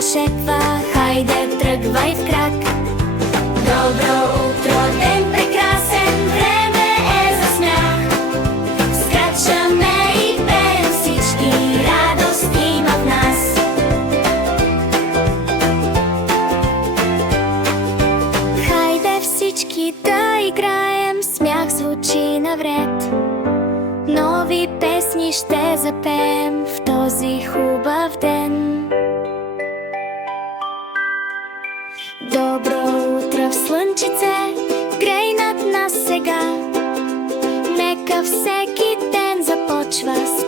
шепва: хайде, тръгвай в крак. Добро утро, ден прекрасен, време е за смях. Скачаме и пеем всички, радост има в нас. Хайде всички да играем, смях звучи навред. Нови песни ще запеем в този хубав ден. Добро утро в слънчице, грей над нас сега. Нека всеки ден започва с